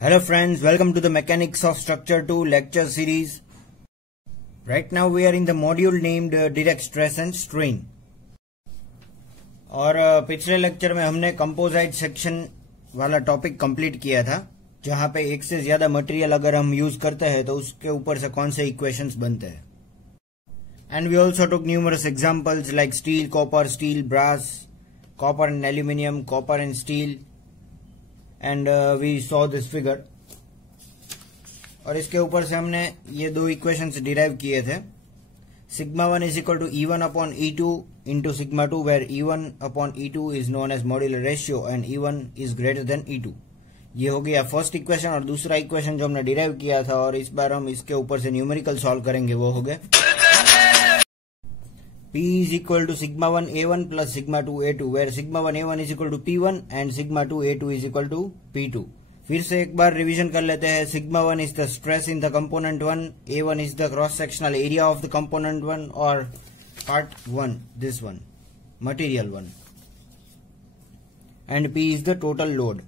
Hello friends, welcome to the Mechanics of Structure 2 lecture series. Right now we are in the module named Direct Stress and Strain. और पिछले lecture में हमने composite section वाला topic complete किया था, जहां पे एक से ज्यादा मटेरियल अगर हम यूज करते हैं तो उसके ऊपर से कौन से इक्वेशंस बनते हैं. And we also took numerous examples like steel, copper, steel, brass, copper and aluminium, copper and steel, and we saw this figure. और इसके ऊपर से हमने ये दो इक्वेशंस डिराइव किए थे. Sigma 1 is equal to E1 upon E2 into sigma 2, where E1 upon E2 is known as modular ratio and E1 is greater than E2. ये हो गया फर्स्ट इक्वेशन. और दूसरा इक्वेशन जो हमने डिराइव किया था और इस बार हम इसके ऊपर से न्यूमेरिकल सॉल्व करेंगे, वो हो गया P is equal to sigma 1 A1 plus sigma 2 A2, where sigma 1 A1 is equal to P1 and sigma 2 A2 is equal to P2. फिर से एक बार रिवीजन कर लेते हैं. sigma 1 is the stress in the component 1, A1 is the cross sectional area of the component 1 or part 1, this one, material 1, and P is the total load.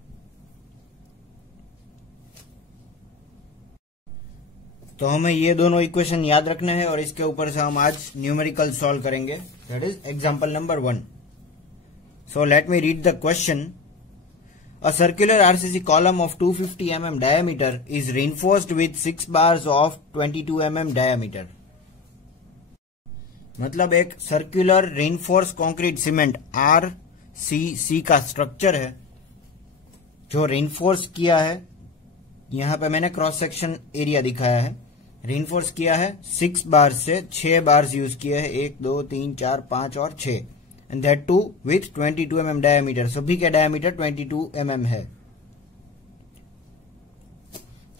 तो हमें ये दोनों इक्वेशन याद रखने हैं और इसके ऊपर से हम आज न्यूमेरिकल सॉल्व करेंगे. That is example number 1. So let me read the question. A circular RCC column of 250 mm diameter is reinforced with 6 bars of 22 mm diameter. मतलब एक circular reinforce concrete cement RCC का structure है जो reinforce किया है. यहां पे मैंने क्रॉस सेक्शन एरिया दिखाया है. रेनफोर्स किया है 6 बार से, 6 बार्स यूज किए हैं, 1 2 3 4 5 और 6, and that too with 22 mm diameter. सभी के डायमीटर 22 mm है.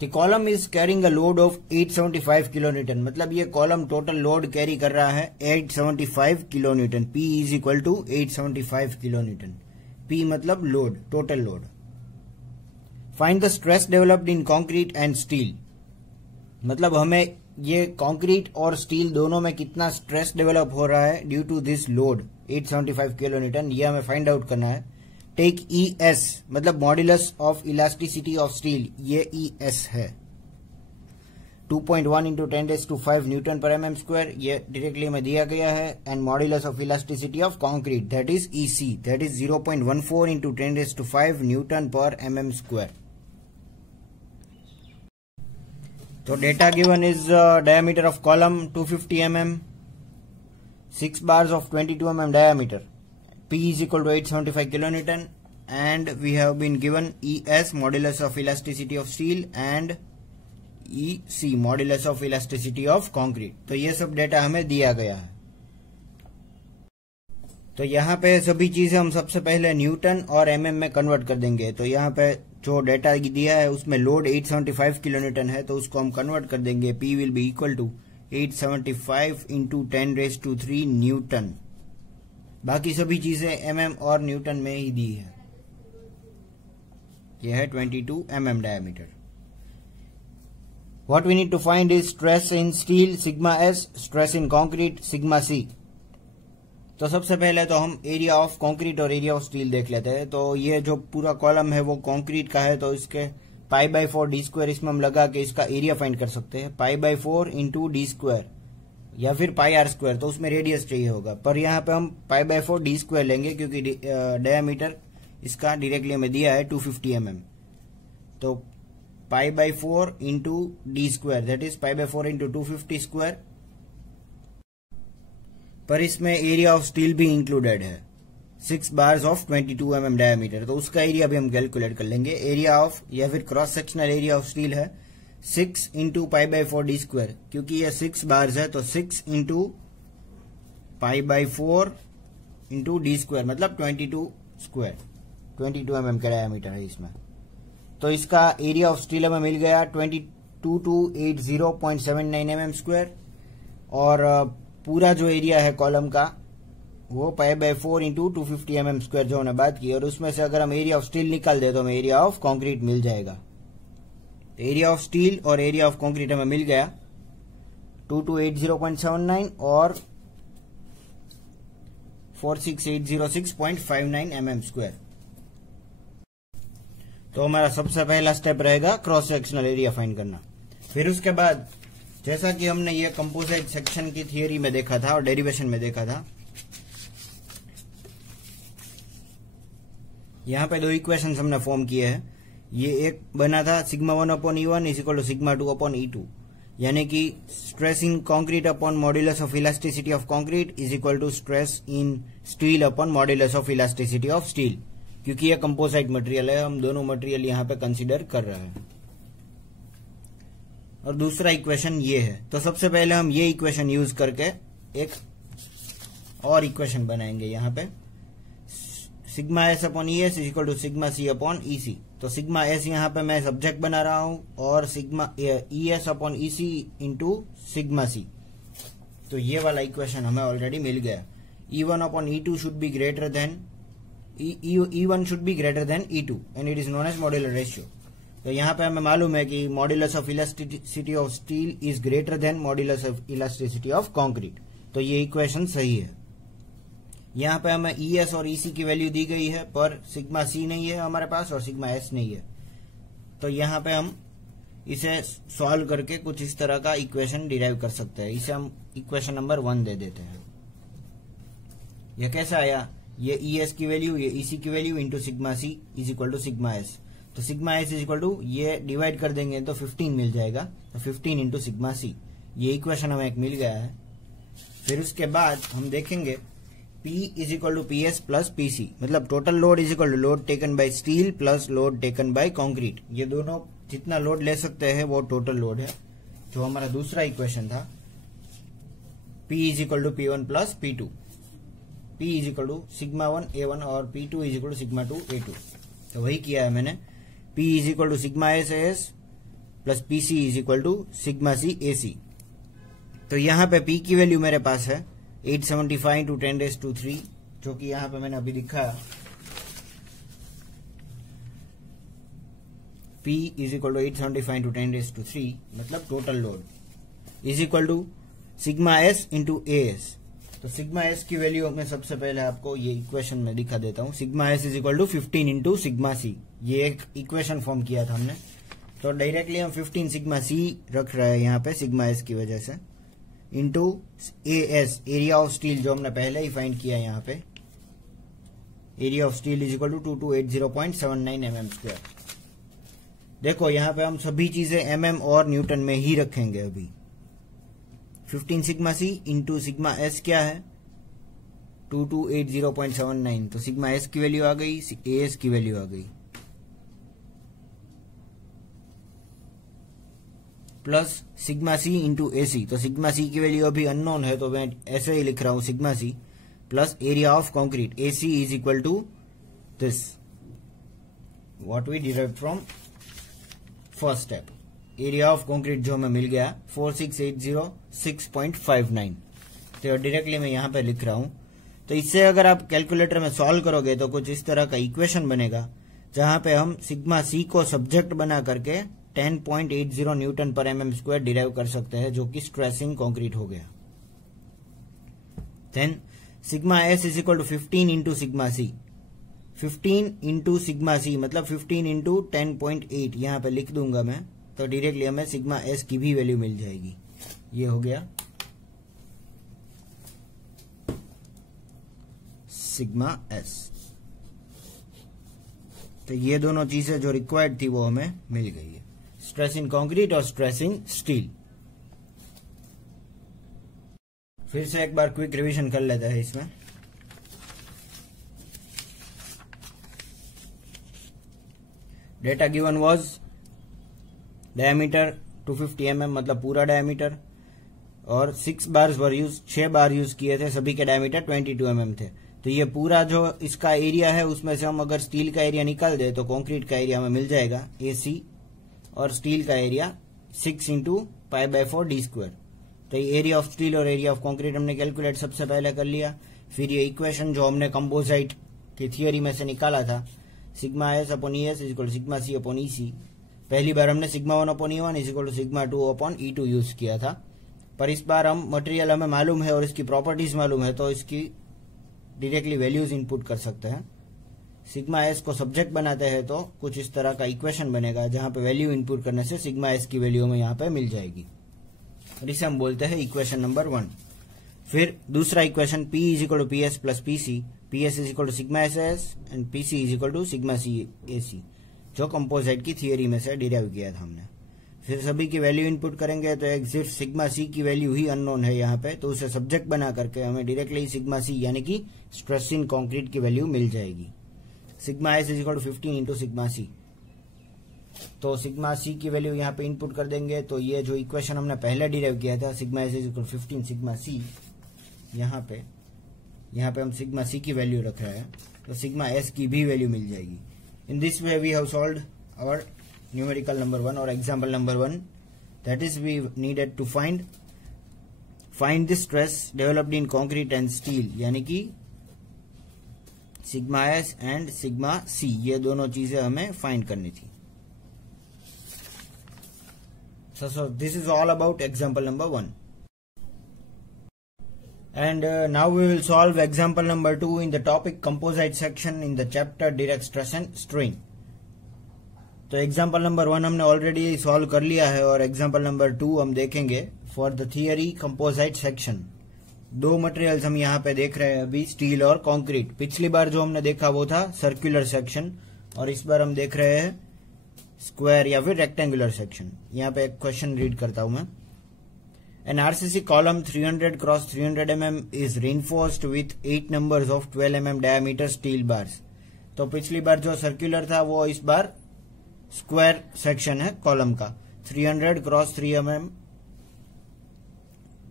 The column is carrying a load of 875 kilonewton. मतलब ये कॉलम टोटल लोड कैरी कर रहा है 875 kilonewton. P is equal to 875 kilonewton. P मतलब load, total load. Find the stress developed in concrete and steel. मतलब हमें ये कॉन्क्रीट और स्टील दोनों में कितना स्ट्रेस डेवलप हो रहा है due to this load 875 kilonewton, ये हमें फाइंड आउट करना है. टेक ES मतलब modulus of elasticity of steel, ये ES है 2.1 इंटू 10⁵ न्यूटन पर mm स्क्वायर. ये डायरेक्टली में दिया गया है. And modulus of elasticity of concrete, that is EC, that is 0.14 into 10⁵ newton पर mm स्क्वायर. तो data given is diameter of column 250 mm, 6 bars of 22 mm diameter. P is equal to 875 kilonewton, and we have been given ES modulus of elasticity of steel and EC modulus of elasticity of concrete. तो ये सब data हमें दिया गया है. तो यहाँ पे सभी चीजें हम सबसे पहले न्यूटन और mm में कन्वर्ट कर देंगे. तो यहाँ पे जो डेटा दिया है उसमें लोड 875 किलोन्यूटन है, तो उसको हम कन्वर्ट कर देंगे. P will be equal to 875 into 10⁵ newton. बाकी सभी चीजें mm और न्यूटन में ही दी है. यह है 22 mm diameter. What we need to find is stress in steel sigma S, stress in concrete sigma C. तो सबसे पहले तो हम एरिया ऑफ कंक्रीट और एरिया ऑफ स्टील देख लेते हैं. तो ये जो पूरा कॉलम है वो कंक्रीट का है, तो इसके π/4 d² इसमें हम लगा के इसका एरिया फाइंड कर सकते हैं. π/4 इंटू d² या फिर πr², तो उसमें रेडियस चाहिए होगा. पर यहाँ पे हम π/4 d² लेंगे क्योंकि डायमीटर इसका डायरेक्टली हमें दिया है 250 mm. तो π/4 into d², that is π/4 into 250². पर इसमें एरिया ऑफ स्टील भी इंक्लूडेड है, 6 bars ऑफ 22 mm डायमीटर. तो उसका एरिया भी हम कैलकुलेट कर लेंगे. एरिया ऑफ या फिर cross sectional area of steel है 6 इंटू π/4 d², क्योंकि ये 6 bars है तो 6 इंटू π/4 इंटू d² मतलब 22² 22 mm का डायमीटर है इसमें. तो इसका एरिया ऑफ स्टील हमें मिल गया 2280.79 mm स्क्वायर. और पूरा जो एरिया है कॉलम का वो π/4 इंटू 250 mm स्क्वायर जो हमने बात की. और उसमें से अगर हम एरिया ऑफ स्टील निकाल दे तो हमें एरिया ऑफ कंक्रीट मिल जाएगा. एरिया ऑफ स्टील और एरिया ऑफ कंक्रीट हमें मिल गया 2280.79 और 46806.59 mm स्क्वायर. तो हमारा सबसे पहला स्टेप रहेगा क्रॉस सेक्शनल एरिया फाइंड करना। फिर उसके बाद जैसा कि हमने ये कंपोजिट सेक्शन की थियरी में देखा था और डेरिवेशन में देखा था, यहाँ पे दो इक्वेशन हमने फॉर्म किए हैं। ये एक बना था sigma 1 upon E1 is equal to sigma 2 upon E2, यानी कि stress in concrete upon modulus of elasticity of concrete is equal to stress in steel upon modulus of elasticity of steel, क्योंकि ये कंपोजिट मटेरियल है, हम दोनों material यहाँ पे consider कर रहे हैं। और दूसरा इक्वेशन ये है, तो सबसे पहले हम ये इक्वेशन यूज करके एक और इक्वेशन बनाएंगे। यहाँ पे sigma S upon E S is equal to sigma C upon E C. तो सिग्मा एस यहाँ पे मैं सब्जेक्ट बना रहा हूं और sigma E S upon E C into sigma C. तो ये वाला इक्वेशन हमें ऑलरेडी मिल गया। E1 upon E2 should be greater than E1 should be greater than E2 and it is known as modular ratio. तो यहाँ पे हमें मालूम है कि modulus of elasticity of steel is greater than modulus of elasticity of concrete. तो ये equation सही है। यहाँ पे हमें ES और EC की वैल्यू दी गई है, पर सिग्मा C नहीं है हमारे पास और सिग्मा S नहीं है। तो यहाँ पे हम इसे सॉल्व करके कुछ इस तरह का इक्वेशन डिराइव कर सकते हैं। इसे हम इक्वेशन नंबर 1 दे देते हैं। यह कैसा आया, ये ES की वैल्यू, ये EC की value into sigma C is equal to sigma S। तो sigma S is equal to ये डिवाइड कर देंगे तो 15 मिल जाएगा। तो 15 इंटू सिग्मा C, ये इक्वेशन हमें एक मिल गया है। फिर उसके बाद हम देखेंगे P is equal to P S plus PC, मतलब total load is equal to load taken by steel plus load taken by concrete. ये दोनों जितना लोड ले सकते हैं वो टोटल लोड है, जो हमारा दूसरा इक्वेशन था। P is equal to P1 plus P2, P is equal to sigma 1 A1 और P2 is equal to sigma 2 A2। तो वही किया है मैंने। P is equal to sigma S AS plus PC is equal to sigma C AC। तो यहाँ पे P की वैल्यू मेरे पास है 875 इंटू 10⁻³ जो कि यहाँ पे मैंने अभी लिखा। P is equal to 875 into 10⁻³ मतलब total load is equal to sigma S into AS। तो सिग्मा S की वैल्यू मैं सबसे पहले आपको ये इक्वेशन में दिखा देता हूँ। Sigma S is equal to 15 into sigma C, ये एक इक्वेशन फॉर्म किया था हमने। तो डायरेक्टली हम 15 सिग्मा C रख रहे हैं यहाँ पे सिग्मा S की वजह से, into AS area of steel जो हमने पहले ही फाइंड किया यहाँ पे। Area of steel is equal to 2280.79 mm²। देखो यहाँ पे हम सभी चीजें mm और न्यूटन में ही रखेंगे अभी। 15 sigma C into sigma S क्या है 2280.79। तो सिग्मा S की वैल्यू आ गई, AS की वैल्यू आ गई, plus sigma C into AC। तो सिग्मा C की वैल्यू अभी अननोन है तो मैं ऐसे ही लिख रहा हूं sigma C plus area of concrete AC is equal to this what we derive from first step. Area of concrete जो हमें मिल गया 46806.59। तो डायरेक्टली मैं यहां पे लिख रहा हूं। तो इससे अगर आप कैलकुलेटर में सॉल्व करोगे तो कुछ इस तरह का इक्वेशन बनेगा, जहां पे हम सिग्मा C को सब्जेक्ट बना करके 10.80 न्यूटन पर mm² डिराइव कर सकते हैं, जो कि स्ट्रेसिंग कंक्रीट हो गया। Then sigma S is equal to 15 into sigma C। 15 into sigma C मतलब 15 इंटू 10.8 यहाँ पे लिख दूंगा मैं, तो डायरेक्टली हमें सिग्मा S की भी वैल्यू मिल जाएगी। ये हो गया सिग्मा S। तो ये दोनों चीजें जो रिक्वायर्ड थी वो हमें मिल गई है, स्ट्रेस इन कंक्रीट और स्ट्रेस इन स्टील। फिर से एक बार क्विक रिवीजन कर लेते हैं इसमें। Data given was diameter 250 mm मतलब पूरा डायमीटर, और 6 bars were use, 6 bar use किए थे, सभी के डायमीटर 22 mm थे। तो ये पूरा जो इसका एरिया है उसमें से हम अगर स्टील का एरिया निकाल दे तो कंक्रीट का एरिया हमें मिल जाएगा AC, और स्टील का एरिया 6 इंटू π/4d²। तो ये एरिया ऑफ स्टील और एरिया ऑफ कंक्रीट हमने कैलकुलेट सबसे पहले कर लिया। फिर ये इक्वेशन जो हमने कंपोजिट की थियोरी में से निकाला था, sigma S upon ES is equal to sigma C upon EC। पहली बार हमने sigma 1 upon E1 is equal to sigma 2 upon E2 use किया था, पर इस बार हम मटेरियल हमें मालूम है और इसकी प्रॉपर्टीज मालूम है, तो इसकी डायरेक्टली वैल्यूज इनपुट कर सकते हैं। सिग्मा एस को सब्जेक्ट बनाते हैं तो कुछ इस तरह का इक्वेशन बनेगा, जहां पे वैल्यू इनपुट करने से सिग्मा एस की वैल्यू हमें यहाँ पे मिल जाएगी, और इसे हम बोलते हैं इक्वेशन नंबर 1। फिर दूसरा equation P is equal to P S plus P C, P S is equal to sigma S S and P C is equal to sigma C A C, जो कंपोजिट की theory में से derive किया था हमने। फिर सभी की वैल्यू इनपुट करेंगे तो एक सिर्फ सिग्मा सी की वैल्यू ही अननोन है यहाँ पे, तो उसे सब्जेक्ट बना करके हमें डायरेक्टली सिग्मा सी यानी कि स्ट्रेस इन कंक्रीट की वैल्यू मिल जाएगी। Sigma S is equal to 15 into sigma C, तो सिग्मा सी की वैल्यू यहाँ पे इनपुट कर देंगे, तो ये जो इक्वेशन हमने पहले डिराइव किया था sigma S is equal to 15 sigma C, यहाँ पे हम सिग्मा सी की वैल्यू रख रहे हैं, तो सिग्मा एस की भी वैल्यू मिल जाएगी। In this way we have solved our numerical number 1 और example number 1, that is we needed to find the stress developed in concrete and steel, यानी कि sigma S and sigma C, ये दोनों चीजें हमें फाइंड करनी थी। So this is all about example number 1. And now we will solve example number 2 in the topic composite section in the chapter direct stress and strain. तो example number 1 हमने already solve कर लिया है, और example number 2 हम देखेंगे for the theory composite section. दो materials हम यहाँ पे देख रहे हैं अभी, स्टील और कंक्रीट। पिछली बार जो हमने देखा वो था सर्कुलर सेक्शन, और इस बार हम देख रहे हैं स्क्वायर या फिर रेक्टेंगुलर सेक्शन। यहाँ पे एक क्वेश्चन रीड करता हूं मैं। An RCC column 300 cross 300 mm is reinforced with 8 numbers of 12 mm diameter steel bars. तो पिछली बार जो सर्कुलर था वो इस बार स्क्वायर सेक्शन है कॉलम का। 300 cross 3 mm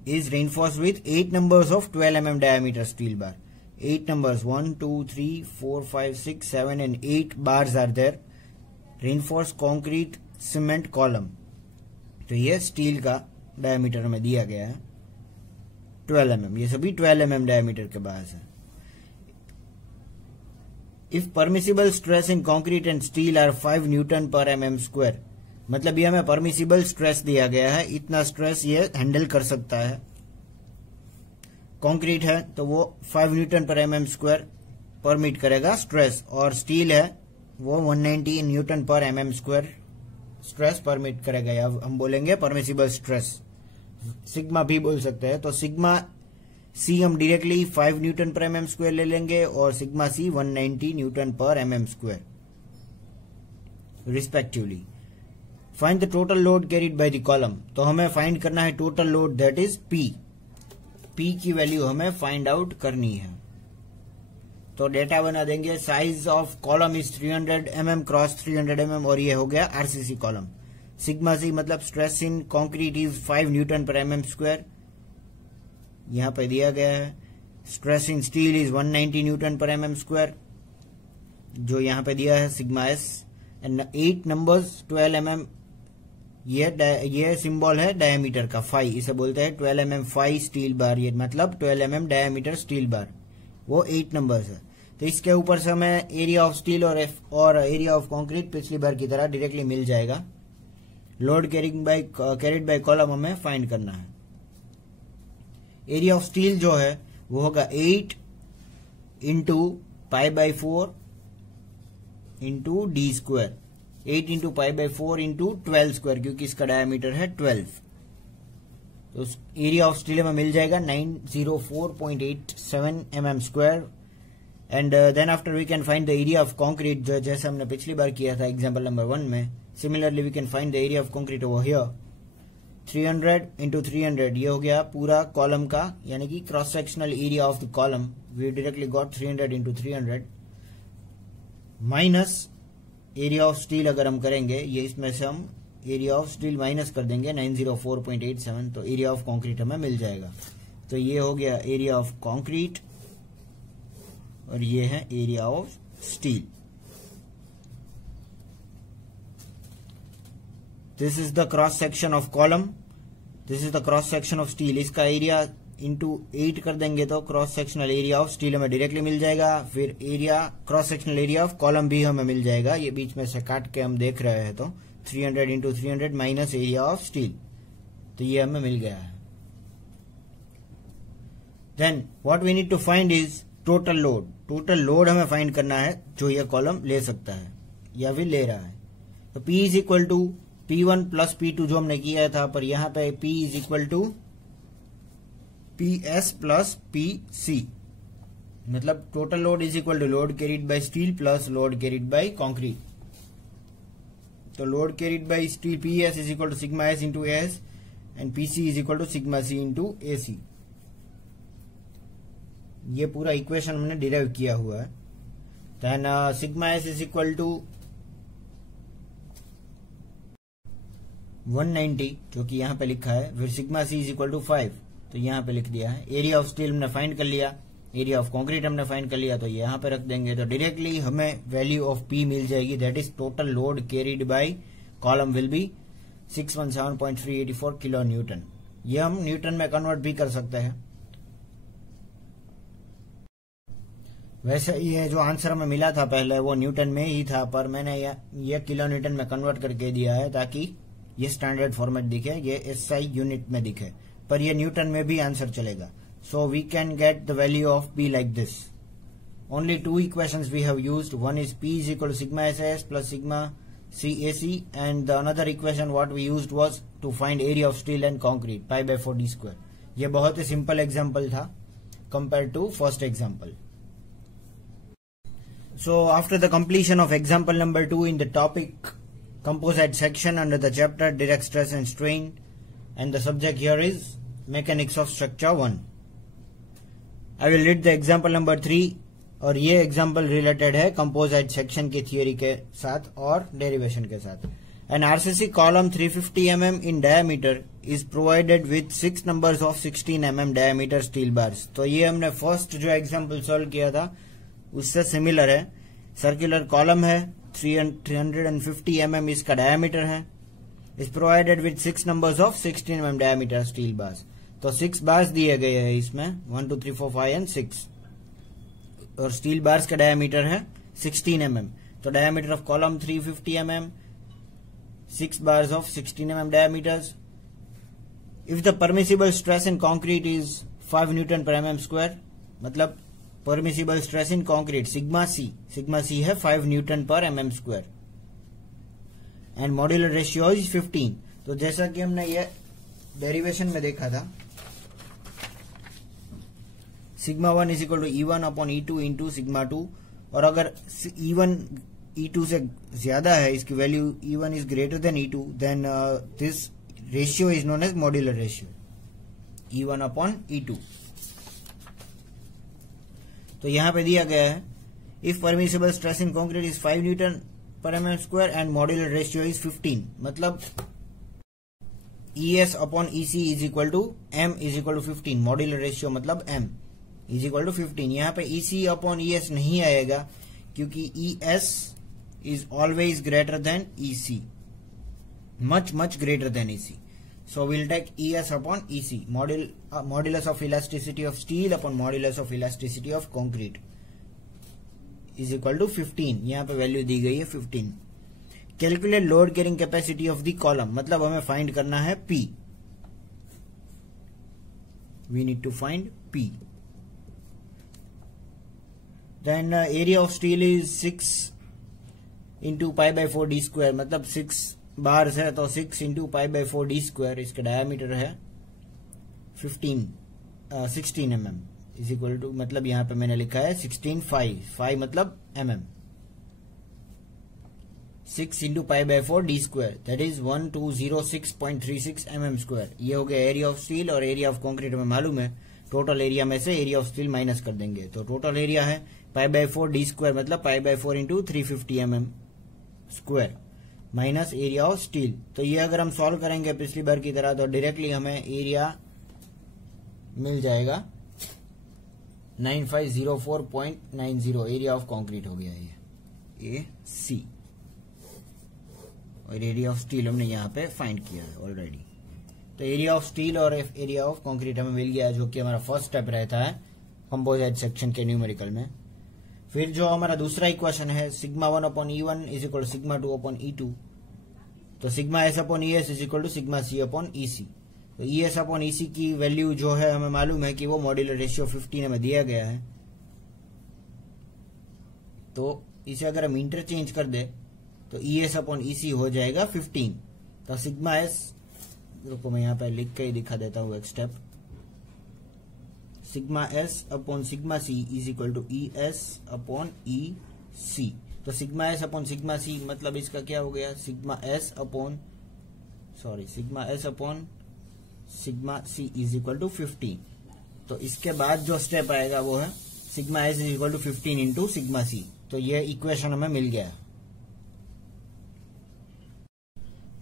is reinforced with 8 numbers of 12 mm diameter steel bar. 8 numbers 1, 2, 3, 4, 5, 6, 7 and 8 bars are there. Reinforced concrete cement column. तो ये स्टील का डायमीटर में दिया गया है 12 mm, ये सभी 12 mm डायमीटर के बार्स है। If permissible stress in concrete and steel are 5 Newton per mm square, मतलब ये हमें परमिसिबल स्ट्रेस दिया गया है, इतना स्ट्रेस ये हैंडल कर सकता है। कंक्रीट है तो वो 5 न्यूटन पर mm स्क्वायर परमिट करेगा स्ट्रेस, और स्टील है वो 190 न्यूटन पर mm स्क्वायर स्ट्रेस परमिट करेगा, या हम बोलेंगे परमिसिबल स्ट्रेस, सिग्मा भी बोल सकते हैं। तो सिग्मा सी हम डायरेक्टली 5 न्यूटन पर mm स्क्वायर ले लेंगे, और सिग्मा सी 190 न्यूटन पर mm square respectively. Find the total load carried by the column, तो हमें फाइंड करना है total load, that is P. P की वैल्यू हमें फाइंड आउट करनी है। तो डेटा बना देंगे, size of column is 300 mm cross 300 mm, और ये हो गया आरसीसी कॉलम। सिग्मा सी मतलब stress in concrete is 5 newton पर mm स्क्वायर, यहां पर दिया गया है। Stress in steel is 190 Newton पर mm स्क्वायर, जो यहां पे दिया है sigma S. And 8 numbers 12 mm, ये सिंबल है डायमीटर का, फाई, इसे बोलते हैं 12 mm फाई स्टील बार, ये मतलब 12 mm डायमीटर स्टील बार, वो 8 नंबर्स है। तो इसके ऊपर से हमें एरिया ऑफ स्टील और एरिया ऑफ कंक्रीट पिछली बार की तरह डायरेक्टली मिल जाएगा। लोड कैरिड बाय कॉलम हमें फाइंड करना है। एरिया ऑफ स्टील जो है वो होगा 8 into π/4 into D square, 8 into π/4 into 12 square, क्योंकि इसका डायमीटर है 12। तो एरिया ऑफ स्टील में मिल जाएगा 904.87 mm square. And then after we can find the area of concrete, जैसे हमने पिछली बार किया था एग्जांपल नंबर 1 में। Similarly we can find the area of concrete over here. 300 into 300, ये हो गया पूरा कॉलम का, यानी कि cross sectional area of the column. We directly got 300 into 300 minus area of steel अगर हम करेंगे, ये इसमें से हम एरिया ऑफ स्टील माइनस कर देंगे 904.87, तो एरिया ऑफ कंक्रीट हमें मिल जाएगा। तो ये हो गया एरिया ऑफ कंक्रीट, और ये है area of steel. This is the cross section of column, this is the cross section of steel. इसका एरिया इंटू 8 कर देंगे तो cross sectional area of steel हमें डायरेक्टली मिल जाएगा। फिर area cross sectional area of column भी हमें मिल जाएगा, ये बीच में से काट के हम देख रहे हैं। तो 300 into 300 minus area of steel, तो ये हमें मिल गया है। Then what we need to find is total load हमें फाइंड करना है जो यह कॉलम ले सकता है या फिर ले रहा है। तो P is equal to P1 plus P2 जो हमने किया था, पर यहां पे P is equal to PS plus PC, मतलब total load is equal to load carried by steel plus load carried by concrete. तो load carried by steel PS is equal to sigma S into S and PC is equal to sigma C into AC। ये पूरा equation हमने derive किया हुआ है। Then sigma S is equal to 190 जो कि यहां पे लिखा है, फिर sigma C is equal to 5 तो यहां पे लिख दिया है। एरिया ऑफ स्टील हमने फाइंड कर लिया, एरिया ऑफ कंक्रीट हमने फाइंड कर लिया, तो यहां पे रख देंगे तो डायरेक्टली हमें वैल्यू ऑफ P मिल जाएगी, that is total load carried by column will be 617.384 kilo Newton. ये हम न्यूटन में कन्वर्ट भी कर सकते हैं। वैसे ये जो आंसर हमें मिला था पहले वो न्यूटन में ही था, पर मैंने ये किलो न्यूटन में कन्वर्ट करके दिया है ताकि ये स्टैंडर्ड फॉर्मेट दिखे, ये SI यूनिट में दिखे, पर ये न्यूटन में भी आंसर चलेगा। So we can get the value of P like this. Only two equations we have used, one is P is equal to sigma SS plus sigma CAC and the another equation what we used was to find area of steel and concrete pi by 4 d square। ये बहुत ही simple example था compared to first example। So after the completion of example number 2 in the topic composite section under the chapter direct stress and strain, and the subject here is mechanics of structure 1, I will read the example number 3 और ये example related है composite section की theory के साथ और derivation के साथ। An RCC column 350 mm in diameter is provided with 6 numbers of 16 mm diameter steel bars. तो ये हमने फर्स्ट जो एग्जाम्पल सॉल्व किया था उससे सिमिलर है। सर्कुलर कॉलम है, 350 mm इसका डायमीटर है, is provided with 6 numbers of 16 mm diameter steel bars. तो 6 बार्स दिए गए हैं इसमें, 1 2 3 4 5 एंड 6, और स्टील बार्स का डायमीटर है 16 mm। तो diameter of column 350 mm, 6 bars of 16 mm diameters. If the permissible stress in concrete is 5 newton पर mm स्क्वायर, मतलब permissible stress in concrete sigma C है 5 न्यूटन पर mm square, and modular ratio is 15। तो जैसा कि हमने ये derivation में देखा था, sigma 1 is equal to E1 upon E2 into sigma 2, और अगर E1 E2 से ज्यादा है, इसकी value E1 is greater than E2, then this ratio is known as modular ratio, E1 upon E2। तो यहां पे दिया गया है if permissible stress in concrete is 5 newton पर mm square and modular ratio is 15, मतलब ES upon EC is equal to M is equal to 15, modular ratio मतलब M is equal to 15। यहां पे EC अपॉन ES नहीं आएगा क्योंकि ES is always greater than EC, much greater than EC। So will take ES upon EC, modulus of elasticity of steel upon modulus of elasticity of concrete is equal to 15। यहां पे value दी गई है 15। Calculate load carrying capacity of the column, मतलब हमें find करना है P, we need to find P। Then area of steel is 6 into pi by 4 d square, मतलब 6 बार्स है तो 6 into pi by 4 d square, इसका डायमीटर है 16 mm is equal to, मतलब यहां पे मैंने लिखा है 16 5 मतलब mm, 6 into pi by 4 d square, that is 1206.36 mm square. ये हो गया एरिया ऑफ स्टील, और एरिया ऑफ कंक्रीट हमें मालूम है, टोटल एरिया में से एरिया ऑफ स्टील माइनस कर देंगे, तो टोटल एरिया है पाई बाय 4 d स्क्वायर, मतलब पाई by 4 into 350 mm square minus area of steel. तो ये अगर हम सॉल्व करेंगे पिछली बार की तरह तो डायरेक्टली हमें एरिया मिल जाएगा 9504.90, एरिया ऑफ कंक्रीट हो गया ये AC, और एरिया ऑफ स्टील हमने यहाँ पे फाइंड किया है ऑलरेडी। तो एरिया ऑफ स्टील और एरिया ऑफ कंक्रीट हमें मिल गया, जो कि हमारा फर्स्ट स्टेप रहता है कंपोजिट सेक्शन के न्यूमेरिकल में। फिर जो हमारा दूसरा इक्वेशन है sigma 1 upon E1 is equal to sigma 2 upon E2, तो sigma S upon ES is equal to sigma C upon EC। तो ES अपॉन EC की वैल्यू जो है हमें मालूम है कि वो मॉड्यूलर रेशियो 15 में दिया गया है, तो इसे अगर हम इंटरचेंज कर दे तो ES अपॉन EC हो जाएगा 15। तो सिग्मा एस, रुको मैं यहाँ पे लिख के ही दिखा देता हूँ एक step. Sigma S upon sigma C is equal to ES upon EC। तो sigma S upon sigma C मतलब इसका क्या हो गया, sigma S upon sigma C is equal to 15। तो इसके बाद जो स्टेप आएगा वो है sigma S is equal to 15 into sigma C. तो ये इक्वेशन हमें मिल गया।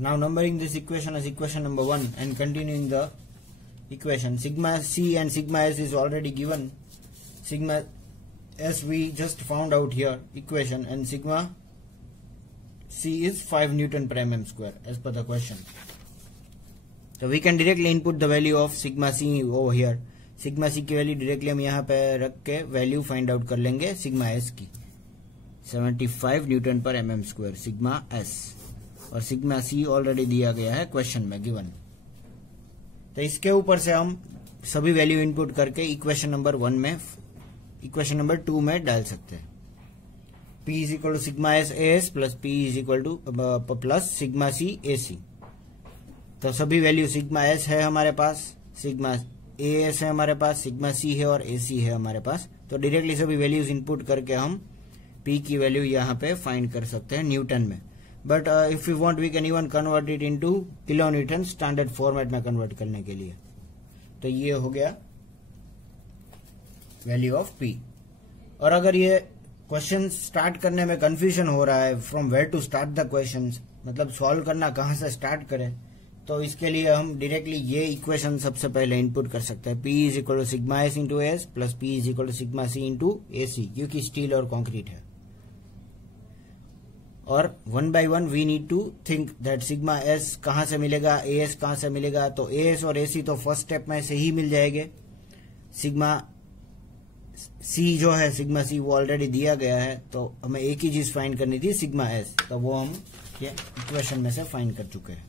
Now numbering this equation as equation number 1 and continuing the equation. Sigma C and sigma S is already given. Sigma S we just found out here equation and sigma C is 5 Newton per mm square as per the question. So we can directly input the value of sigma C over here. Sigma C की value directly हम यहाँ पे रख के value find out कर लेंगे sigma S की 75 Newton पर mm स्क्वायर सिग्मा S, और सिग्मा C ऑलरेडी दिया गया है क्वेश्चन में गिवन। तो इसके ऊपर से हम सभी वैल्यू इनपुट करके इक्वेशन नंबर 1 में, इक्वेशन नंबर 2 में डाल सकते हैं। P is equal to sigma S AS plus P is equal to plus sigma C AC। तो सभी वैल्यू सिग्मा S है हमारे पास, सिग्मा AS है हमारे पास, सिग्मा C है और AC है हमारे पास। तो डायरेक्टली सभी वैल्यूज इनपुट करके हम P की वैल्यू यहाँ पे फाइंड कर सकते हैं न्यूटन में। But if you want we can even convert it into kilo newton standard format में कन्वर्ट करने के लिए। तो ये हो गया वैल्यू ऑफ P। और अगर ये क्वेश्चन स्टार्ट करने में कंफ्यूजन हो रहा है from where to start the question, मतलब सॉल्व करना कहां से स्टार्ट करें, तो इसके लिए हम डायरेक्टली ये इक्वेशन सबसे पहले इनपुट कर सकते हैं। P is equal to sigma S into S plus P is equal to sigma C into AC, क्योंकि स्टील और कॉन्क्रीट है। और one by one we need to think that sigma S कहां से मिलेगा, AS कहां से मिलेगा। तो AS और AC तो फर्स्ट स्टेप में से ही मिल जाएंगे। सिग्मा C जो है सिग्मा C वो ऑलरेडी दिया गया है, तो हमें एक ही चीज फाइंड करनी थी सिग्मा S, तो वो हम ये इक्वेशन में से फाइंड कर चुके हैं।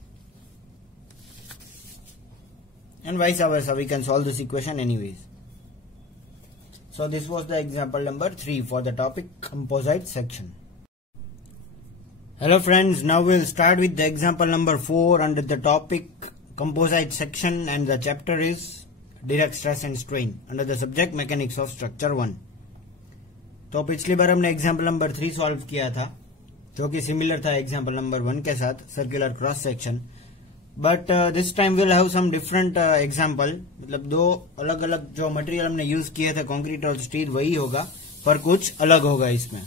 And vice versa we can solve this equation anyways. So this was the example number 3 for the topic composite section. Hello friends, now we will start with the example number 4 under the topic composite section and the chapter is direct stress and strain under the subject mechanics of structure 1। तो पिछली बार हमने example number 3 solve किया था, जो कि similar था example number 1 के साथ, circular cross section. But this time will have some different example, मतलब दो अलग अलग जो मटेरियल हमने यूज किए थे कंक्रीट और स्टील वही होगा, पर कुछ अलग होगा इसमें।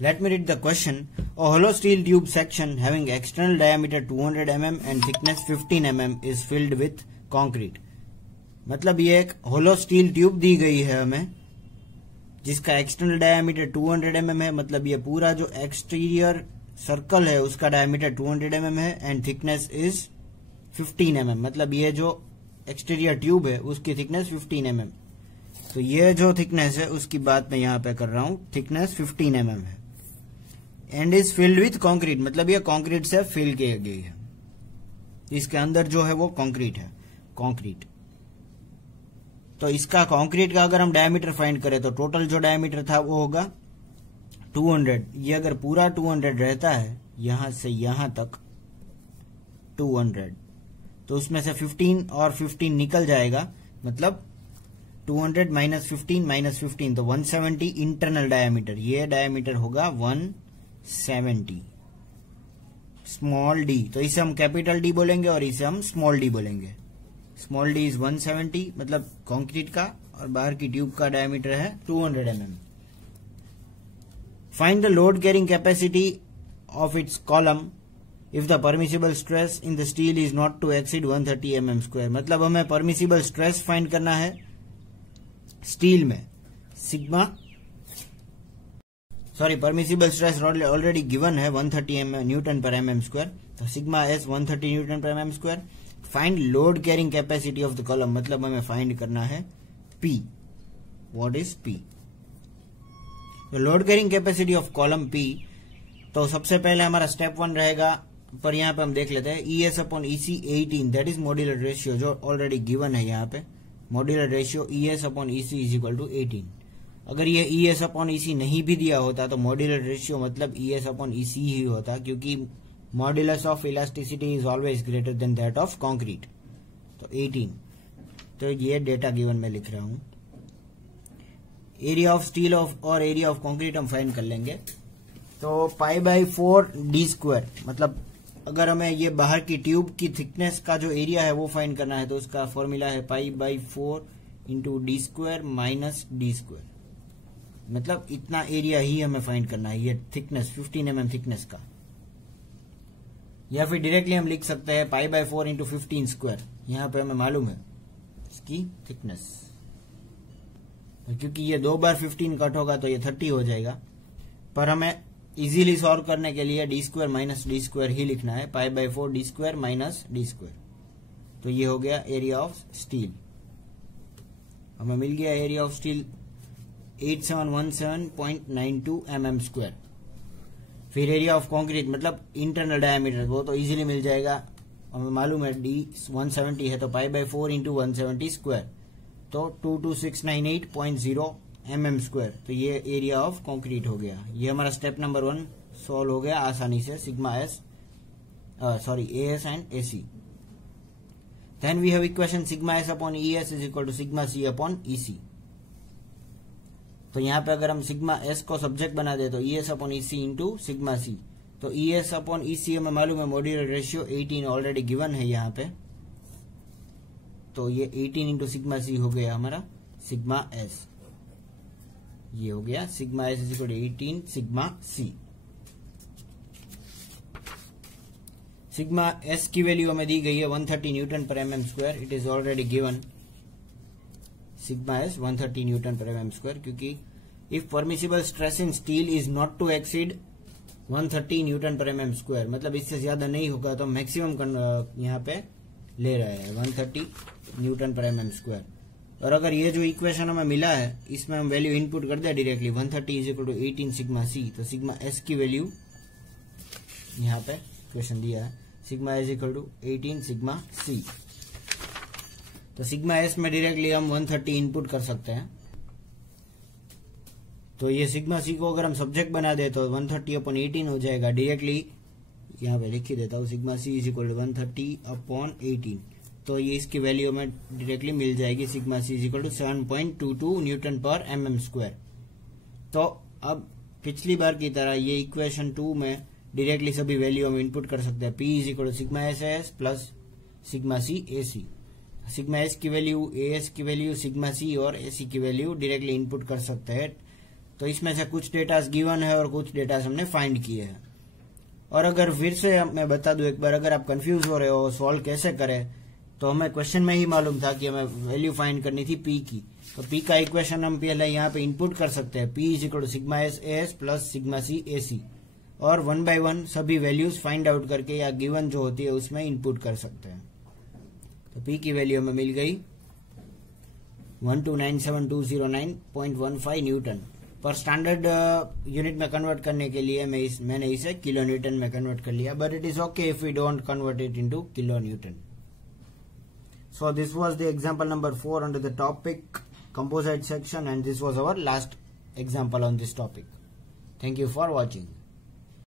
Let me read the question. A hollow steel tube section having external diameter 200 mm and thickness 15 mm is filled with concrete. मतलब ये एक होलो स्टील ट्यूब दी गई है हमें, जिसका एक्सटर्नल डायमीटर 200 mm है। मतलब ये पूरा जो एक्सटीरियर सर्कल है उसका डायमीटर 200 mm है एंड थिकनेस इज 15 mm। मतलब ये जो एक्सटीरियर ट्यूब है उसकी थिकनेस 15 mm। तो ये जो थिकनेस है उसकी बात मैं यहाँ पे कर रहा हूं, थिकनेस 15 mm है। And is filled with concrete, मतलब ये कॉन्क्रीट से फिल की गई है। इसके अंदर जो है वो कॉन्क्रीट है, कॉन्क्रीट। तो इसका कॉन्क्रीट का अगर हम डायमीटर फाइंड करें तो टोटल जो डायमीटर था वो होगा 200। ये अगर पूरा 200 रहता है यहां से यहां तक 200, तो उसमें से 15 और 15 निकल जाएगा, मतलब 200 माइनस 15 तो 170 इंटरनल डायमीटर। ये डायमीटर होगा 170 स्मॉल डी, तो इसे हम कैपिटल डी बोलेंगे और इसे हम स्मॉल डी बोलेंगे। स्मॉल डी इज 170, मतलब कंक्रीट का, और बाहर की ट्यूब का डायमीटर है 200 mm। Find the load carrying capacity of its column if the permissible stress in the steel is not to exceed 130 mm square. मतलब हमें परमिसिबल स्ट्रेस फाइंड करना है स्टील में। परमिसिबल स्ट्रेस ऑलरेडी गिवन है 130 newton पर mm square, तो sigma S 130 newton पर mm square. Find load carrying capacity of the column, मतलब हमें फाइंड करना है P। What is P? Load carrying capacity of column P, तो सबसे पहले हमारा स्टेप 1 रहेगा, पर यहाँ पे हम देख लेते हैं ES upon EC 18, that is modular ratio जो ऑलरेडी गिवन है यहाँ पे। Modular ratio ES upon EC is equal to 18। अगर ये ES अपॉन EC नहीं भी दिया होता तो मॉड्यूलर रेशियो मतलब ES अपॉन EC ही होता, क्योंकि modulus of elasticity is always greater then that of concrete. तो 18, तो ये डेटा गिवन में लिख रहा हूं। एरिया ऑफ स्टील और एरिया ऑफ कंक्रीट हम फाइंड कर लेंगे। तो π/4 d², मतलब अगर हमें ये बाहर की ट्यूब की थिकनेस का जो एरिया है वो फाइंड करना है तो उसका फॉर्मूला है π/4 इंटू d² माइनस d², मतलब इतना एरिया ही हमें फाइंड करना है, ये थिकनेस 15 mm थिकनेस का। या फिर डायरेक्टली हम लिख सकते हैं π/4 इंटू 15², यहां पे हमें मालूम है इसकी थिकनेस, क्योंकि ये 2 बार 15 कट होगा तो ये 30 हो जाएगा, पर हमें इजीली सॉल्व करने के लिए d² माइनस d² ही लिखना है, π/4 d² माइनस d²। तो ये हो गया एरिया ऑफ स्टील। हमें मिल गया एरिया ऑफ स्टील 8717.92 mm²। फिर एरिया ऑफ कंक्रीट मतलब इंटरनल डायमीटर, वो तो इजीली मिल जाएगा, हमें मालूम है d 170 है तो π/4 इंटू 170², तो 22698.0 mm²। तो ये एरिया ऑफ कंक्रीट हो गया। ये हमारा स्टेप नंबर 1 सॉल्व हो गया आसानी से, AS and AC। Then we have equation σS upon ES is equal to σC upon EC। तो यहाँ पे अगर हम σS को सब्जेक्ट बना दे तो ES upon EC into σC। तो ES अपॉन EC हमें मालूम है मॉड्यूलर रेशियो 18 ऑलरेडी गिवन है यहाँ पे, तो ये 18 इंटू σC हो गया हमारा σS। ये हो गया σS is equal to 18 σC। σS की वैल्यू हमें दी गई है 130 न्यूटन पर mm²। It is already given σS 130 newton पर mm², क्योंकि if permissible stress in steel is not to exceed 130 newton पर mm², मतलब इससे ज्यादा नहीं होगा तो मैक्सिमम यहाँ पे ले रहे हैं 130 न्यूटन पर mm²। और अगर ये जो इक्वेशन हमें मिला है इसमें हम वैल्यू इनपुट कर दे directly 130 is equal to 18 σC, तो σS की वैल्यू यहाँ पे इक्वेशन दिया है σS इक्वल टू 18 σC। तो σS में डायरेक्टली हम 130 इनपुट कर सकते हैं। तो ये σC को अगर हम सब्जेक्ट बना दे तो 130 अपॉन 18 हो जाएगा, डायरेक्टली यहाँ पे लिख ही देता हूँ σC is equal to 130 upon 18। तो ये इसकी वैल्यू में डायरेक्टली मिल जाएगी σC is equal to 7.22 Newton पर mm²। तो अब पिछली बार की तरह ये इक्वेशन 2 में डायरेक्टली सभी वैल्यू हम इनपुट कर सकते हैं। P is equal to σSS plus σC AC। σS की वैल्यू, AS की वैल्यू, σC और AC की वैल्यू डायरेक्टली इनपुट कर सकते हैं। तो इसमें से कुछ डेटास गिवन है और कुछ डेटास हमने फाइंड किए हैं। और अगर फिर से मैं बता दूं एक बार, अगर आप कंफ्यूज हो रहे हो सॉल्व कैसे करें, तो हमें क्वेश्चन में ही मालूम था कि हमें वैल्यू फाइंड करनी थी P की। तो P का इक्वेशन हम पहले यहाँ पे इनपुट कर सकते हैं, P is equal to σS AS plus σC AC, और 1 बाय 1 सभी वैल्यूज फाइंड आउट करके या गिवन जो होती है उसमें इनपुट कर सकते हैं। तो P की वैल्यू हमें मिल गई 1297209.15 न्यूटन पर स्टैंडर्ड यूनिट में कन्वर्ट करने के लिए मैंने इसे किलो न्यूटन में कन्वर्ट कर लिया, but it is okay if we don't convert it into kilo newton. So this was the example number 4 under the topic composite section, and this was our last example on this topic. Thank you for watching.